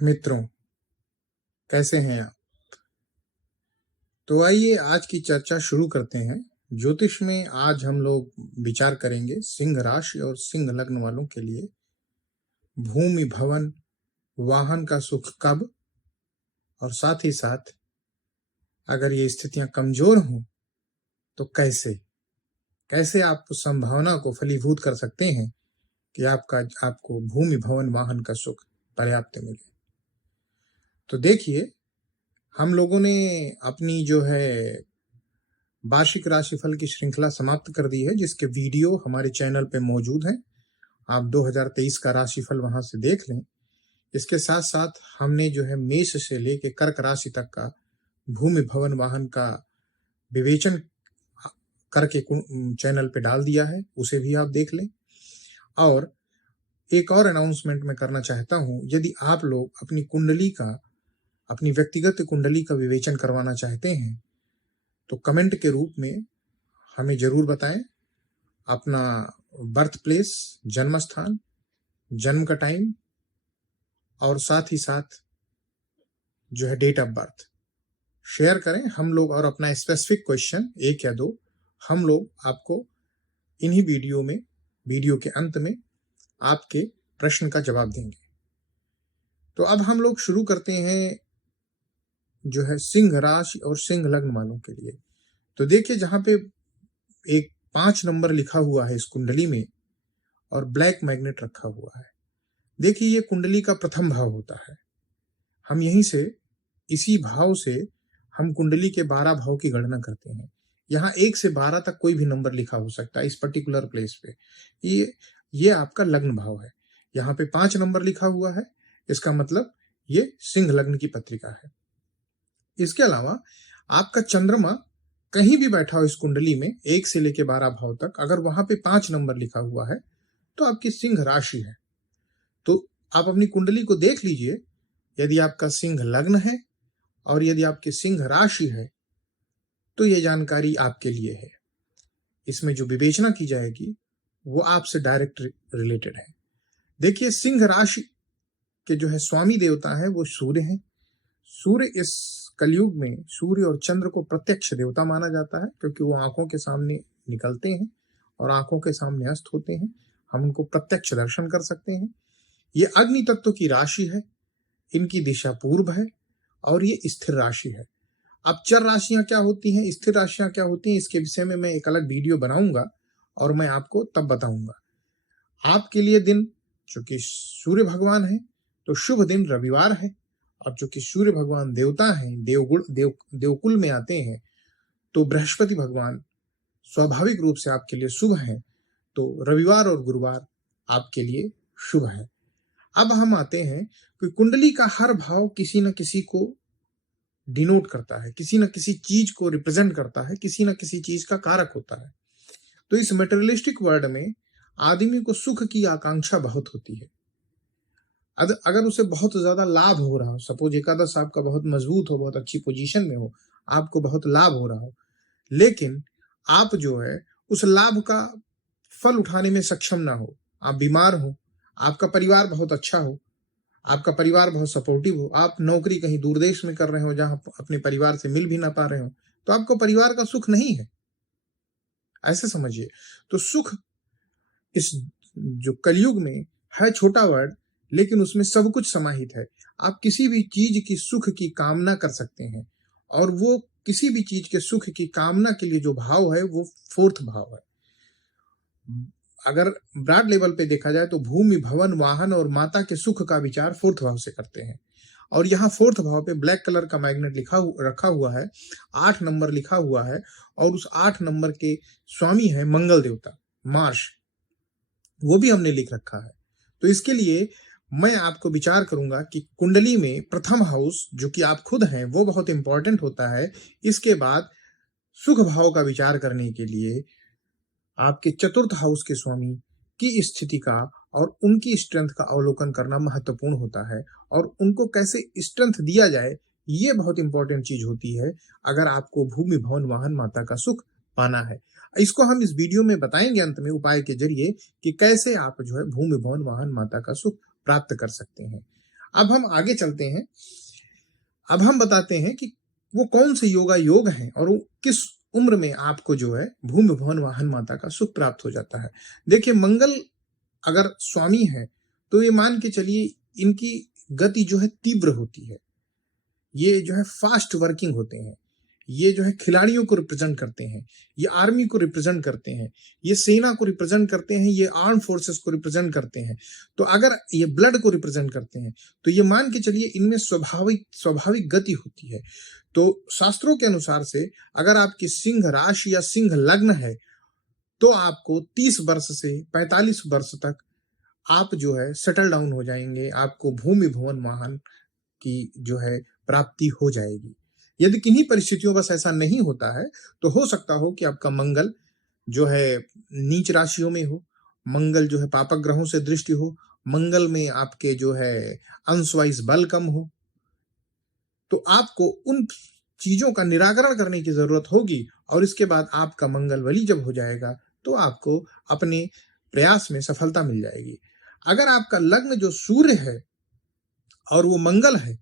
मित्रों, कैसे हैं आप? तो आइए आज की चर्चा शुरू करते हैं। ज्योतिष में आज हम लोग विचार करेंगे सिंह राशि और सिंह लग्न वालों के लिए भूमि, भवन, वाहन का सुख कब, और साथ ही साथ अगर ये स्थितियां कमजोर हों तो कैसे कैसे आप उस संभावना को फलीभूत कर सकते हैं कि आपको भूमि, भवन, वाहन का सुख पर्याप्त मिले। तो देखिए, हम लोगों ने अपनी जो है वार्षिक राशिफल की श्रृंखला समाप्त कर दी है, जिसके वीडियो हमारे चैनल पे मौजूद हैं। आप 2023 का राशिफल वहां से देख लें। इसके साथ साथ हमने जो है मेष से लेके कर्क राशि तक का भूमि, भवन, वाहन का विवेचन करके चैनल पे डाल दिया है, उसे भी आप देख लें। और एक और अनाउंसमेंट मैं करना चाहता हूं, यदि आप लोग अपनी व्यक्तिगत कुंडली का विवेचन करवाना चाहते हैं तो कमेंट के रूप में हमें जरूर बताएं अपना बर्थ प्लेस, जन्म स्थान, जन्म का टाइम और साथ ही साथ जो है डेट ऑफ बर्थ शेयर करें हम लोग, और अपना स्पेसिफिक क्वेश्चन 1 या 2 हम लोग आपको इन्हीं वीडियो के अंत में आपके प्रश्न का जवाब देंगे। तो अब हम लोग शुरू करते हैं जो है सिंह राशि और सिंह लग्न वालों के लिए। तो देखिए, जहां पे एक 5 नंबर लिखा हुआ है इस कुंडली में और ब्लैक मैग्नेट रखा हुआ है। देखिए, ये कुंडली का प्रथम भाव होता है। हम इसी भाव से हम कुंडली के 12 भाव की गणना करते हैं। यहाँ 1 से 12 तक कोई भी नंबर लिखा हो सकता है इस पर्टिकुलर प्लेस पे। ये आपका लग्न भाव है। यहाँ पे 5 नंबर लिखा हुआ है, इसका मतलब ये सिंह लग्न की पत्रिका है। इसके अलावा आपका चंद्रमा कहीं भी बैठा हो इस कुंडली में 1 से लेके 12 भाव तक, अगर वहां पे 5 नंबर लिखा हुआ है तो आपकी सिंह राशि है। तो आप अपनी कुंडली को देख लीजिए, यदि आपका सिंह लग्न है और यदि आपकी सिंह राशि है तो यह जानकारी आपके लिए है। इसमें जो विवेचना की जाएगी वो आपसे डायरेक्ट रिलेटेड है। देखिए, सिंह राशि के जो है स्वामी देवता है वो सूर्य हैं। सूर्य इस कलयुग में सूर्य और चंद्र को प्रत्यक्ष देवता माना जाता है, क्योंकि वो आंखों के सामने निकलते हैं और आंखों के सामने अस्त होते हैं। हम उनको प्रत्यक्ष दर्शन कर सकते हैं। ये अग्नि तत्व की राशि है, इनकी दिशा पूर्व है और ये स्थिर राशि है। अब चर राशियां क्या होती हैं, स्थिर राशियां क्या होती हैं, इसके विषय में मैं एक अलग वीडियो बनाऊंगा और मैं आपको तब बताऊंगा। आपके लिए दिन, चूंकि सूर्य भगवान है तो शुभ दिन रविवार है, और चूंकि सूर्य भगवान देवता हैं, देवकुल में आते हैं, तो बृहस्पति भगवान स्वाभाविक रूप से आपके लिए शुभ है। तो रविवार और गुरुवार आपके लिए शुभ है। अब हम आते हैं कि कुंडली का हर भाव किसी न किसी को डिनोट करता है, किसी न किसी चीज को रिप्रेजेंट करता है, किसी न किसी चीज का कारक होता है। तो इस मेटेरियलिस्टिक वर्ल्ड में आदमी को सुख की आकांक्षा बहुत होती है। अगर उसे बहुत ज्यादा लाभ हो रहा हो, सपोज एकादश आपका बहुत मजबूत हो, बहुत अच्छी पोजीशन में हो, आपको बहुत लाभ हो रहा हो, लेकिन आप जो है उस लाभ का फल उठाने में सक्षम ना हो, आप बीमार हो, आपका परिवार बहुत अच्छा हो, आपका परिवार बहुत सपोर्टिव हो, आप नौकरी कहीं दूर देश में कर रहे हो जहां अपने परिवार से मिल भी ना पा रहे हो, तो आपको परिवार का सुख नहीं है, ऐसे समझिए। तो सुख इस जो कलयुग में है छोटा वर्ड, लेकिन उसमें सब कुछ समाहित है। आप किसी भी चीज की सुख की कामना कर सकते हैं, और वो किसी भी चीज के सुख की कामना के लिए जो भाव है वो 4th भाव है। अगर ब्रॉड लेवल पे देखा जाए तो भूमि, भवन, वाहन और माता के सुख का विचार 4th भाव से करते हैं। और यहाँ 4th भाव पे ब्लैक कलर का मैग्नेट रखा हुआ है, 8 नंबर लिखा हुआ है, और उस 8 नंबर के स्वामी है मंगल देवता, मार्स, वो भी हमने लिख रखा है। तो इसके लिए मैं आपको विचार करूंगा कि कुंडली में प्रथम हाउस, जो कि आप खुद हैं, वो बहुत इंपॉर्टेंट होता है। इसके बाद सुख भाव का विचार करने के लिए आपके 4th हाउस के स्वामी की स्थिति का और उनकी स्ट्रेंथ का अवलोकन करना महत्वपूर्ण होता है, और उनको कैसे स्ट्रेंथ दिया जाए ये बहुत इंपॉर्टेंट चीज होती है अगर आपको भूमि, भवन, वाहन, माता का सुख पाना है। इसको हम इस वीडियो में बताएंगे अंत में उपाय के जरिए कि कैसे आप जो है भूमि, भवन, वाहन, माता का सुख प्राप्त कर सकते हैं। अब हम आगे चलते हैं। अब हम बताते हैं कि वो कौन से योग हैं और वो किस उम्र में आपको जो है भूमि भवन वाहन माता का सुख प्राप्त हो जाता है। देखिए, मंगल अगर स्वामी है तो ये मान के चलिए इनकी गति जो है तीव्र होती है। ये जो है फास्ट वर्किंग होते हैं। ये जो है खिलाड़ियों को रिप्रेजेंट करते हैं। ये आर्मी को रिप्रेजेंट करते हैं। ये सेना को रिप्रेजेंट करते हैं। ये आर्म फोर्सेस को रिप्रेजेंट करते हैं। तो अगर ये ब्लड को रिप्रेजेंट करते हैं तो ये मान के चलिए इनमें स्वाभाविक स्वाभाविक गति होती है। तो शास्त्रों के अनुसार से अगर आपकी सिंह राशि या सिंह लग्न है तो आपको 30 वर्ष से 45 वर्ष तक आप जो है सेटल डाउन हो जाएंगे। आपको भूमि भवन वाहन की जो है प्राप्ति हो जाएगी। यदि किन्हीं परिस्थितियों बस ऐसा नहीं होता है तो हो सकता हो कि आपका मंगल जो है नीच राशियों में हो, मंगल जो है पापक ग्रहों से दृष्टि हो, मंगल में आपके जो है अंशवाइज बल कम हो। तो आपको उन चीजों का निराकरण करने की जरूरत होगी और इसके बाद आपका मंगल बली जब हो जाएगा तो आपको अपने प्रयास में सफलता मिल जाएगी। अगर आपका लग्न जो सूर्य है और वो मंगल है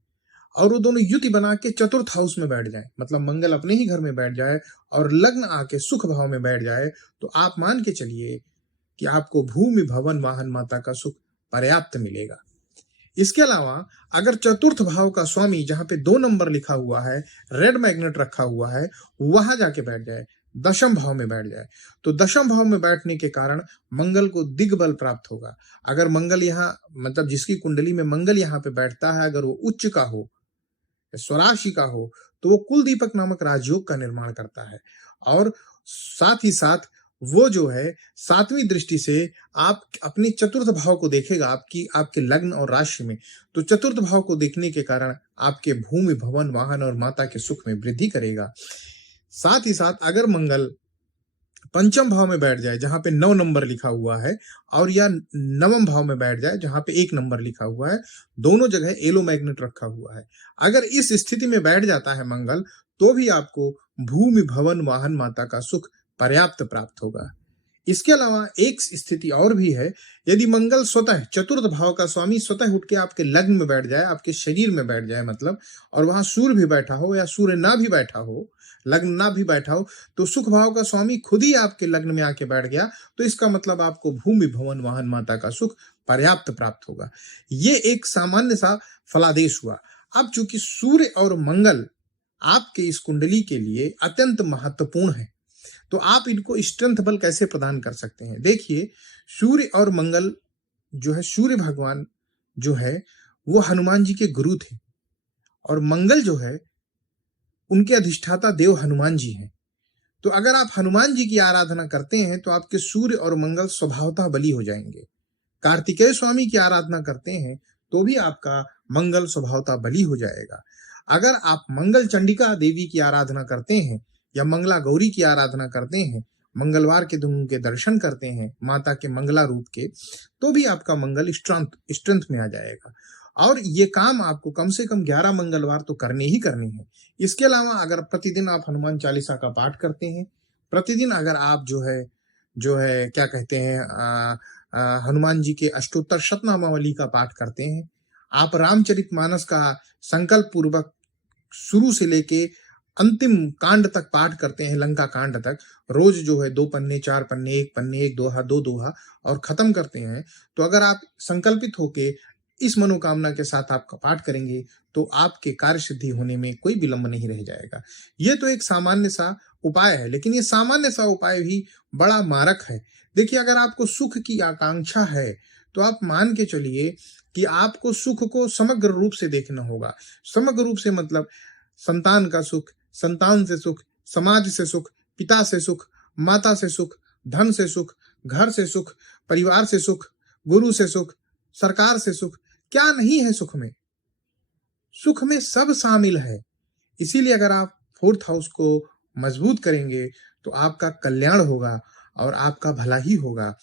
और वो दोनों युति बना के चतुर्थ हाउस में बैठ जाए, मतलब मंगल अपने ही घर में बैठ जाए और लग्न आके सुख भाव में बैठ जाए, तो आप मान के चलिए कि आपको भूमि भवन वाहन माता का सुख पर्याप्त मिलेगा। इसके अलावा अगर चतुर्थ भाव का स्वामी जहां पे 2 नंबर लिखा हुआ है, रेड मैग्नेट रखा हुआ है, वहां जाके बैठ जाए, दशम भाव में बैठ जाए, तो दशम भाव में बैठने के कारण मंगल को दिग्बल प्राप्त होगा। अगर मंगल यहाँ मतलब जिसकी कुंडली में मंगल यहाँ पे बैठता है, अगर वो उच्च का हो, स्वराशि का हो, तो वो कुल दीपक नामक राजयोग का निर्माण करता है। और साथ ही साथ वो जो है 7वीं दृष्टि से आप अपने चतुर्थ भाव को देखेगा, आपके लग्न और राशि में। तो चतुर्थ भाव को देखने के कारण आपके भूमि भवन वाहन और माता के सुख में वृद्धि करेगा। साथ ही साथ अगर मंगल पंचम भाव में बैठ जाए जहां पे 9 नंबर लिखा हुआ है, और या नवम भाव में बैठ जाए जहां पे 1 नंबर लिखा हुआ है, दोनों जगह एलो मैग्नेट रखा हुआ है, अगर इस स्थिति में बैठ जाता है मंगल, तो भी आपको भूमि भवन वाहन माता का सुख पर्याप्त प्राप्त होगा। इसके अलावा एक स्थिति और भी है। यदि मंगल स्वतः चतुर्थ भाव का स्वामी स्वतः उठ के आपके लग्न में बैठ जाए, आपके शरीर में बैठ जाए मतलब, और वहां सूर्य भी बैठा हो या सूर्य ना भी बैठा हो, लग्न ना भी बैठा हो, तो सुख भाव का स्वामी खुद ही आपके लग्न में आके बैठ गया, तो इसका मतलब आपको भूमि भवन वाहन माता का सुख पर्याप्त प्राप्त होगा। ये एक सामान्य सा फलादेश हुआ। अब चूंकि सूर्य और मंगल आपके इस कुंडली के लिए अत्यंत महत्वपूर्ण है, तो आप इनको स्ट्रेंथ बल कैसे प्रदान कर सकते हैं। देखिए, सूर्य और मंगल जो है, सूर्य भगवान जो है वो हनुमान जी के गुरु थे, और मंगल जो है उनके अधिष्ठाता देव हनुमान जी हैं। तो अगर आप हनुमान जी की आराधना करते हैं तो आपके सूर्य और मंगल स्वभावतः बली हो जाएंगे। कार्तिकेय स्वामी की आराधना करते हैं तो भी आपका मंगल स्वभावतः बली हो जाएगा। अगर आप मंगल चंडिका देवी की आराधना करते हैं या मंगला गौरी की आराधना करते हैं, मंगलवार के दिन उनके दर्शन करते हैं माता के मंगला रूप के, तो भी आपका मंगल स्ट्रेंथ में आ जाएगा। और ये काम आपको कम से कम 11 मंगलवार तो करने ही करने हैं। इसके अलावा अगर प्रतिदिन आप हनुमान चालीसा का पाठ करते हैं, प्रतिदिन अगर आप जो है क्या कहते हैं हनुमान जी के अष्टोत्तर शतनामावली का पाठ करते हैं, आप रामचरितमानस का संकल्प पूर्वक शुरू से लेके अंतिम कांड तक पाठ करते हैं, लंका कांड तक, रोज जो है 2 पन्ने 4 पन्ने 1 पन्ने 1 दोहा 2 दोहा और खत्म करते हैं, तो अगर आप संकल्पित होके इस मनोकामना के साथ आपका पाठ करेंगे तो आपके कार्य सिद्धि होने में कोई विलंब नहीं रह जाएगा। ये तो एक सामान्य सा उपाय है, लेकिन ये सामान्य सा उपाय भी बड़ा मारक है। देखिए, अगर आपको सुख की आकांक्षा है तो आप मान के चलिए कि आपको सुख को समग्र रूप से देखना होगा। समग्र रूप से मतलब संतान का सुख, संतान से सुख, समाज से सुख, पिता से सुख, माता से सुख, धन से सुख, घर से सुख, परिवार से सुख, गुरु से सुख, सरकार से सुख, क्या नहीं है सुख में? सुख में सब शामिल है। इसीलिए अगर आप 4th हाउस को मजबूत करेंगे तो आपका कल्याण होगा और आपका भला ही होगा।